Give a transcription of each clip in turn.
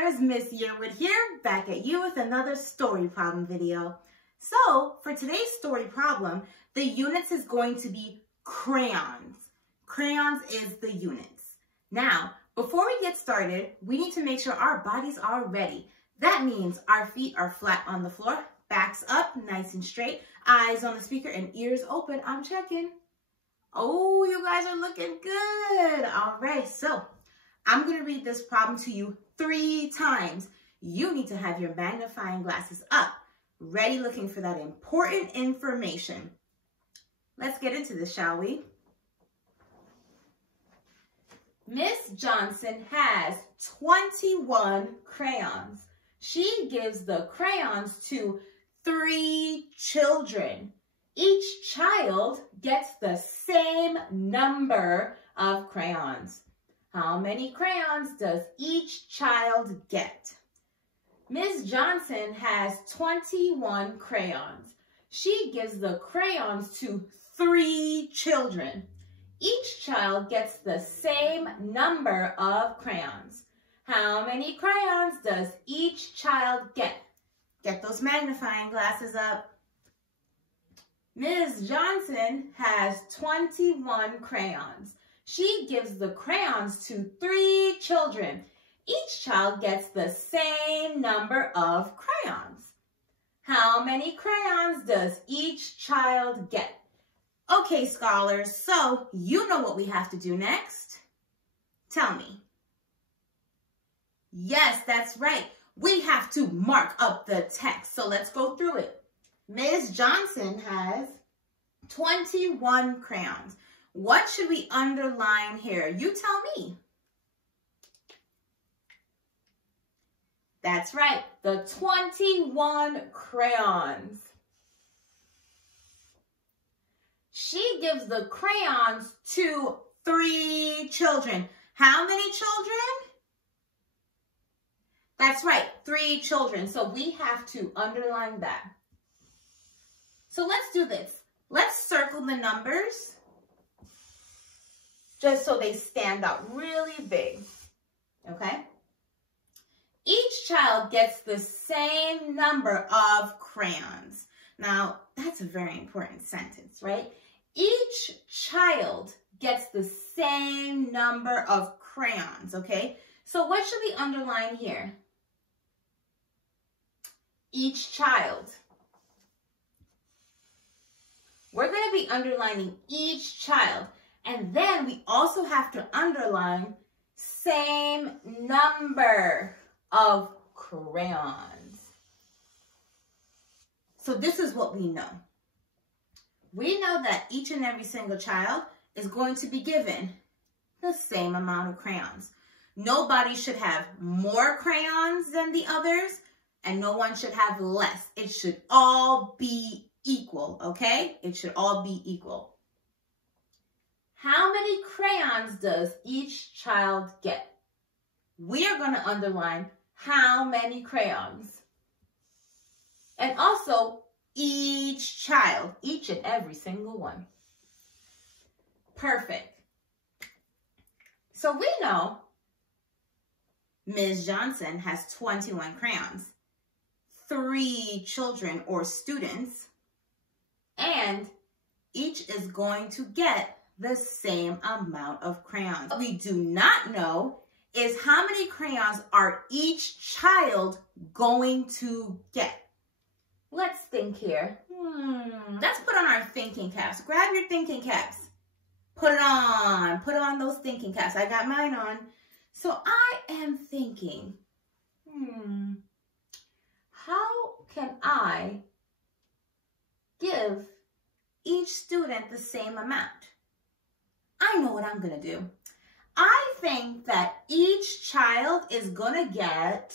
Scholars, Miss Yearwood here, back at you with another story problem video. So, for today's story problem, the units is going to be crayons. Crayons is the units. Now, before we get started, we need to make sure our bodies are ready. That means our feet are flat on the floor, backs up, nice and straight, eyes on the speaker, and ears open. I'm checking. Oh, you guys are looking good. All right, so I'm going to read this problem to you 3 times. You need to have your magnifying glasses up, ready looking for that important information. Let's get into this, shall we? Miss Johnson has 21 crayons. She gives the crayons to 3 children. Each child gets the same number of crayons. How many crayons does each child get? Ms. Johnson has 21 crayons. She gives the crayons to 3 children. Each child gets the same number of crayons. How many crayons does each child get? Get those magnifying glasses up. Ms. Johnson has 21 crayons. She gives the crayons to 3 children. Each child gets the same number of crayons. How many crayons does each child get? Okay, scholars, so you know what we have to do next. Tell me. Yes, that's right. We have to mark up the text. So let's go through it. Ms. Johnson has 21 crayons. What should we underline here? You tell me. That's right, the 21 crayons. She gives the crayons to 3 children. How many children? That's right, 3 children. So we have to underline that. So let's do this. Let's circle the numbers just so they stand out really big, okay? Each child gets the same number of crayons. Now, that's a very important sentence, right? Each child gets the same number of crayons, okay? So what should we underline here? Each child. We're going to be underlining each child. And then we also have to underline same number of crayons. So this is what we know. We know that each and every single child is going to be given the same amount of crayons. Nobody should have more crayons than the others, and no one should have less. It should all be equal, okay? It should all be equal. How many crayons does each child get? We are going to underline how many crayons. And also each child, each and every single one. Perfect. So we know Ms. Johnson has 21 crayons, 3 children or students, and each is going to get the same amount of crayons. What we do not know is how many crayons are each child going to get. Let's think here. Let's put on our thinking caps. Grab your thinking caps. Put it on. Put on those thinking caps. I got mine on. So I am thinking, how can I give each student the same amount? I know what I'm going to do. I think that each child is going to get,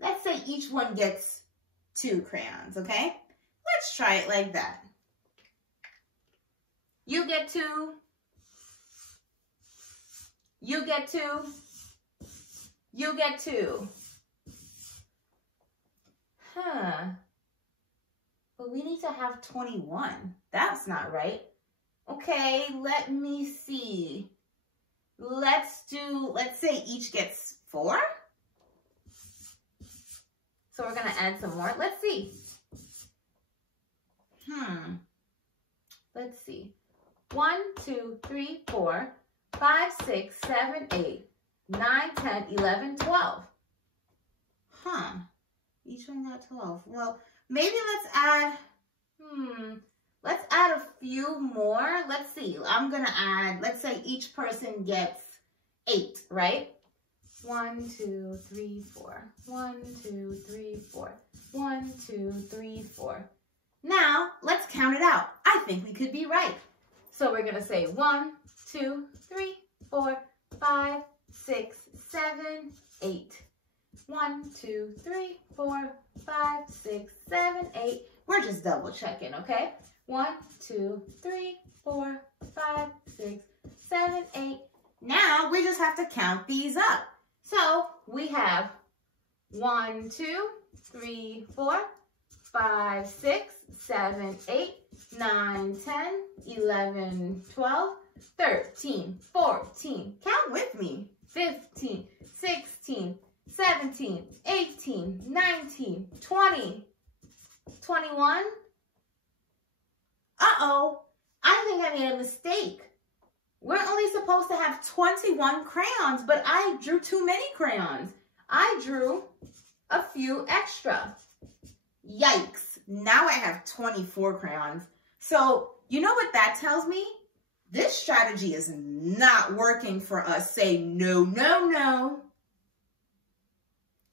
let's say each one gets 2 crayons, okay? Let's try it like that. You get 2. You get 2. You get 2. But we need to have 21. That's not right. Okay, let me see. let's say each gets 4. So we're gonna add some more. Let's see. Let's see. 1, 2, 3, 4, 5, 6, 7, 8, 9, 10, 11, 12. Each one got 12. Well, maybe let's add, let's add a few more. Let's see. I'm going to add, let's say each person gets 8, right? 1, 2, 3, 4. 1, 2, 3, 4. 1, 2, 3, 4. Now, let's count it out. I think we could be right. So we're going to say 1, 2, 3, 4, 5, 6, 7, 8. 1, 2, 3, 4, 5, 6, 7, 8. We're just double checking, okay? 1, 2, 3, 4, 5, 6, 7, 8. Now we just have to count these up. So we have 1, 2, 3, 4, 5, 6, 7, 8, 9, 10, 11, 12, 13, 14. Count with me. 15, 16, 17, 18, 19, 20, 21. Uh-oh, I think I made a mistake. We're only supposed to have 21 crayons, but I drew too many crayons. I drew a few extra. Yikes, now I have 24 crayons. So, you know what that tells me? This strategy is not working for us. Say no, no, no.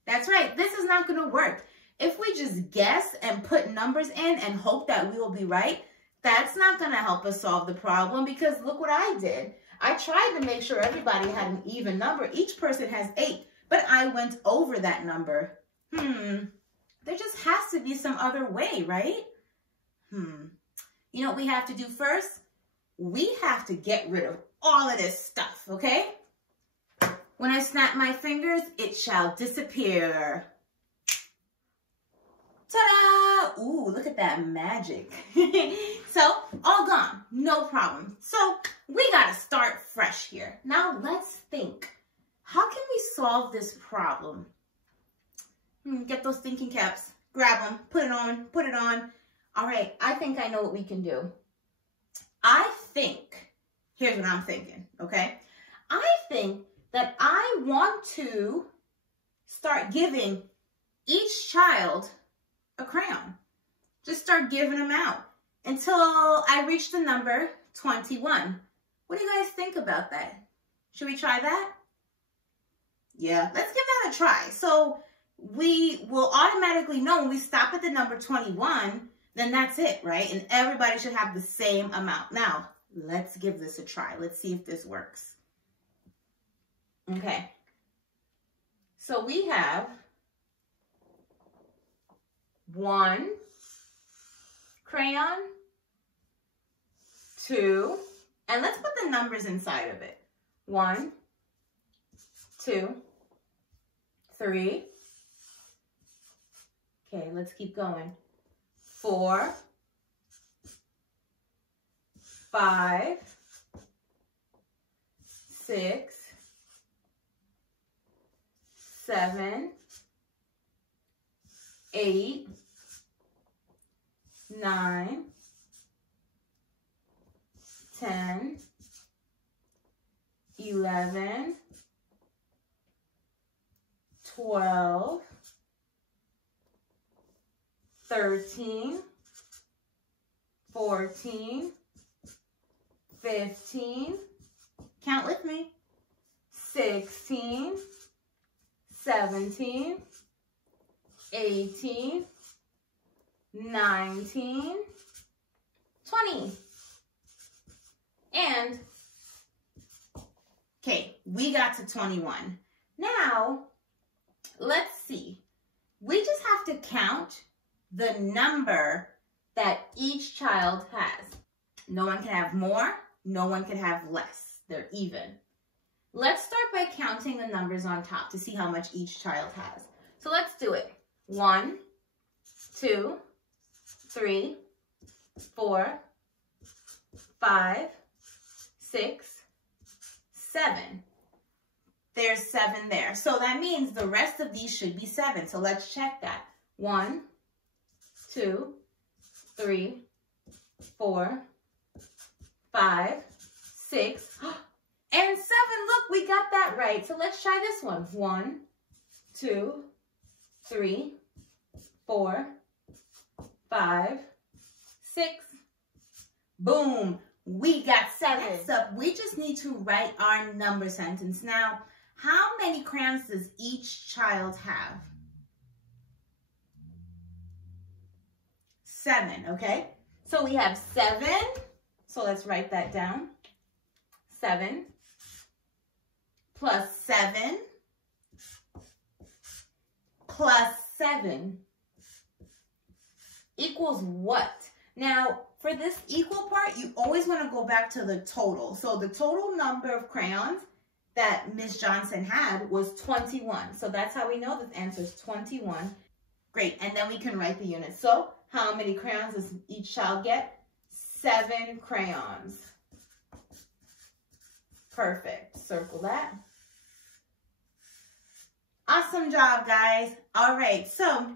That's right, this is not gonna work. If we just guess and put numbers in and hope that we will be right, that's not gonna help us solve the problem, because look what I did. I tried to make sure everybody had an even number. Each person has 8, but I went over that number. There just has to be some other way, right? You know what we have to do first? We have to get rid of all of this stuff, okay? When I snap my fingers, it shall disappear. Ta-da! Ooh, look at that magic. So, all gone, no problem. So, we gotta start fresh here. Now, let's think. How can we solve this problem? Get those thinking caps, grab them, put it on, put it on. All right, I think I know what we can do. I think, here's what I'm thinking, okay? I think that I want to start giving each child a crayon. Just start giving them out until I reach the number 21. What do you guys think about that? Should we try that? Yeah, let's give that a try. So we will automatically know when we stop at the number 21, then that's it, right? And everybody should have the same amount. Now, let's give this a try. Let's see if this works. Okay. So we have 1 crayon, 2, and let's put the numbers inside of it. 1, 2, 3. Okay, let's keep going. 4, 5, 6, 7, 8, 9, 10, 11, 12, 13, 14, 15, count with me, 16, 17, 18, 19, 20. And, okay, we got to 21. Now, let's see. We just have to count the number that each child has. No one can have more, no one can have less. They're even. Let's start by counting the numbers on top to see how much each child has. So let's do it. 1, 2, 3, 4, 5, 6, 7. there's 7 there. So that means the rest of these should be 7. So let's check that. 1, 2, 3, 4, 5, 6, and 7. Look, we got that right. So let's try this one. 1, 2, 3, 4, 5, 6. Boom. We got 7. Next up, we just need to write our number sentence. Now, how many crayons does each child have? 7, okay? So we have 7. So let's write that down. 7 plus 7 plus 7 equals what? Now, for this equal part, you always want to go back to the total. So the total number of crayons that Miss Johnson had was 21. So that's how we know this answer is 21. Great. And then we can write the units. So how many crayons does each child get? 7 crayons. Perfect. Circle that. Awesome job, guys. All right. So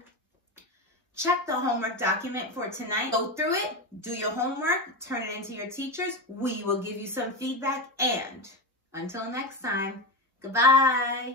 check the homework document for tonight. Go through it, do your homework, turn it into your teachers. We will give you some feedback. And until next time, goodbye.